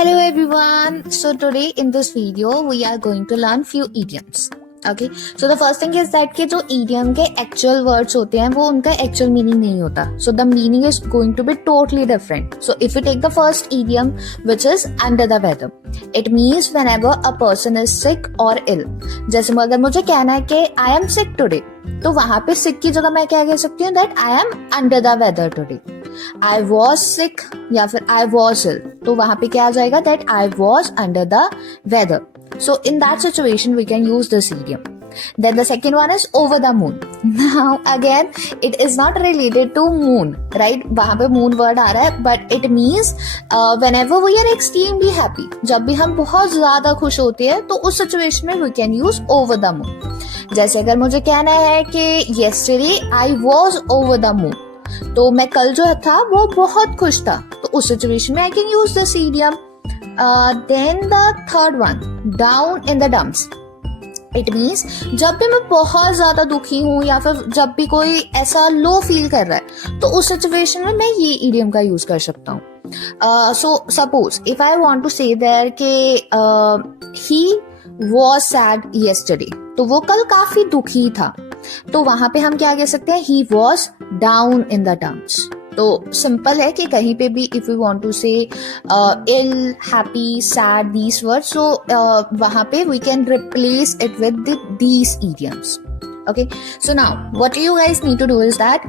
Hello everyone. So today in this video we are going to learn few idioms. Okay. So the first thing is that कि जो idiom के actual words होते हैं वो उनका actual meaning नहीं होता. So the meaning is going to be totally different. So if we take the first idiom which is under the weather, it means whenever a person is sick or ill. जैसे अगर मुझे कहना है कि I am sick today, तो वहां पे sick की जगह मैं क्या कह सकती हूँ that I am under the weather today. I was sick या फिर I was ill, तो वहां पे क्या आ जाएगा that I was under the weather. So in that situation we can use this idiom. Then the second one is over the moon. Now again it is not related to moon, right? वहां पे moon word आ रहा है, but it means whenever we are extremely happy, जब भी हम बहुत ज्यादा खुश होते हैं तो उस situation में we can use over the moon. जैसे अगर मुझे कहना है कि yesterday I was over the moon, तो मैं कल जो था वो बहुत खुश था, तो उस सिचुएशन में I can use this idiom. Then the third one, down in the dumps. It means जब भी मैं बहुत ज्यादा दुखी हूँ या फिर जब भी कोई ऐसा लो फील कर रहा है तो उस सिचुएशन में मैं ये idiom का यूज कर सकता हूँ. So suppose if I want to say there कि he was sad yesterday, तो वो कल काफी दुखी था, तो वहां पे हम क्या कह सकते हैं he was down in the dumps. तो सिंपल है कि कहीं पे भी if we want to say ill, happy, sad, these words, so वहां पे we can replace it with these idioms. Okay, so now what you guys need to do is that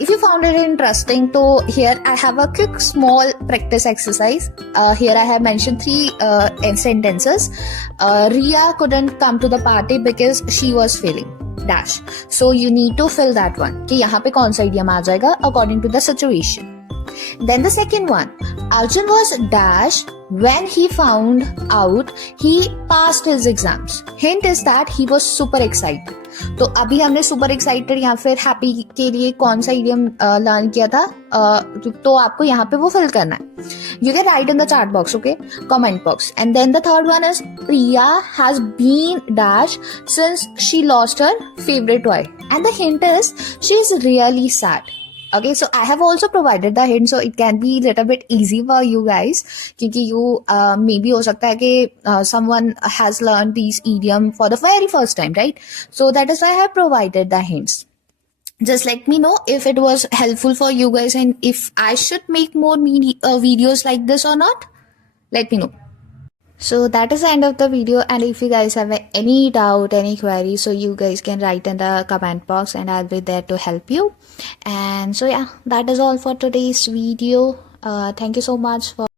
if you found it interesting, so here I have a quick small practice exercise. Here I have mentioned three sentences. Ria couldn't come to the party because she was failing dash. So you need to fill that one कि यहाँ पे कौन सा idiom आ जाएगा according to the situation. Then the second one, Arjun was dash when he found out he passed his exams. Hint is that he was super excited. तो अभी हमने super excited या फिर happy के लिए कौन सा idiom लर्न किया था, तो आपको यहाँ पे वो fill करना है. You can write in the chat box, okay, comment box. And then the third one is Priya has been dash since she lost her favorite toy. And the hint is she is really sad. Okay, so I have also provided the hint, so it can be a little bit easy for you guys, क्योंकि you maybe हो सकता है कि someone has learned these idiom for the very first time, right? So that is why I have provided the hints. Just let me know if it was helpful for you guys and if I should make more videos like this or not. Let me know. So that is the end of the video, and if you guys have any doubt, any query, so you guys can write in the comment box and I'll be there to help you. And so yeah, that is all for today's video. Thank you so much for